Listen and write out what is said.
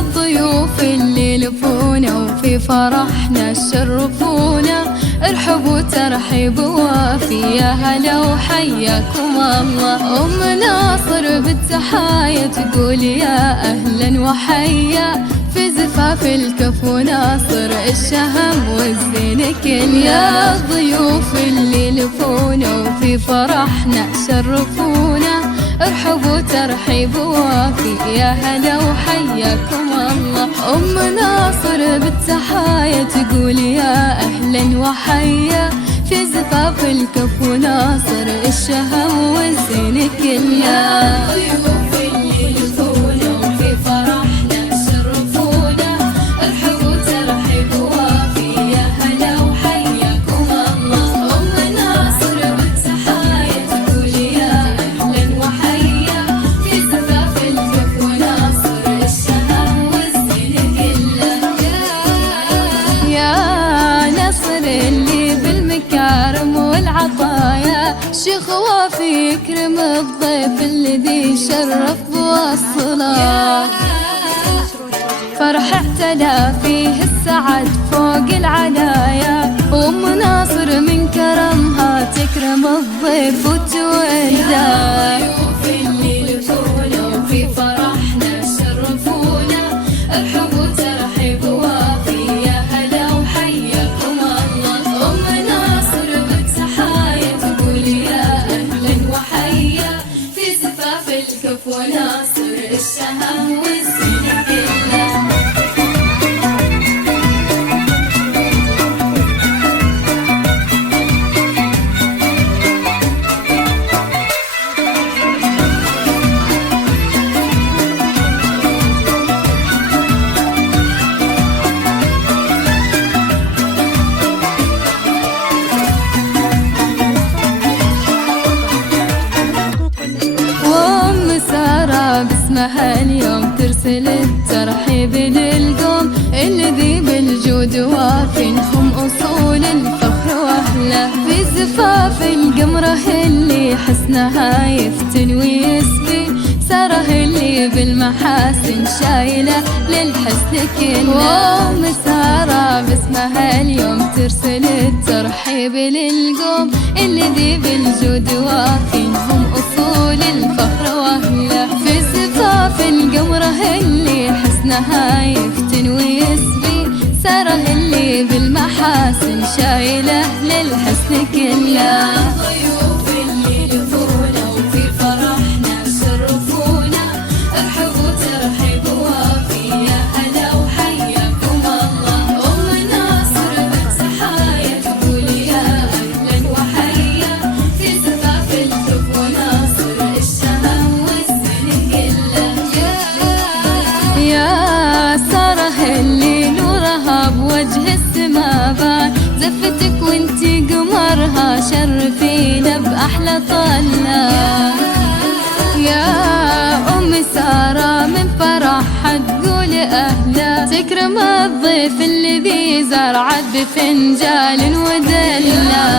الضيوف اللي لفونا وفي فرحنا شرفونا، ارحبوا ترحيب وافي، يا هلا وحياكم الله. أم ناصر بالتحايا تقول يا أهلا وحيا، في زفاف الكفو ناصر الشهم والزين كل. يا الضيوف اللي لفونا وفي فرحنا شرفونا، ارحبوا ترحيب وافي، يا هلا وحياكم الله. أم ناصر بالتحايا تقول يا أهلا وحيا، في زفاف الكفو ناصر الشهم والزين كل. يا ضيوف اللي لفونا وفي فرحنا شرفونا، ارحبوا ترحيب وافي، يا هلا وحياكم الله. أم ناصر بالتحايا تقول يا أهلا وحيا، في زفاف الكفو ناصر الشهم والزين كله. يا ناصر اللي بالمكارم والعطايا، شيخ وافي يكرم الضيف الذي شرف بوصله، فرح اعتلى فيه السعد فوق العنايا. وأم ناصر من كرمها تكرم الضيف وتولده. الضيوف اللي لفونا وفي فرحنا شرفونا، ارحبوا ترحيب وافي، يا هلا وحياكم الله. أم ناصر بالتحايا تقول يا أهلا وحيا، في زفاف الكفو ناصر الشهم والزين كله. باسمها اليوم ترسل الترحيب للقوم الذي بالجود وافٍ، هم أصول الفخر وأهله. في زفاف القمرة اللي حسنها يفتن ويسبي، ساره اللي بالمحاسن شايلة للحسن كله. وأم سارة باسمها اليوم ترسل الترحيب للقوم الذي بالجود وافٍ، هم أصول الفخر وأهله. في زفاف القمرة اللي حسنها يفتن ويسبي، ساره اللي بالمحاسن شايلة للحسن كله. الضيوف اللي لفونا وفي فرحنا شرفونا، ارحبوا ترحيب وافي، يا هلا وحياكم الله. أم ناصر بالتحايا تقول يا أهلا وحيا، في زفاف الكفو ناصر الشهم والزين كله. يا ساره اللي نورها بوجه السما بان، زفتك وانتي قمرها شرفينا بأحلى طلة. يا أم سارة من فرحها تقول أهلا، تكرم الضيف الذي زرعت بفنجال ودلة.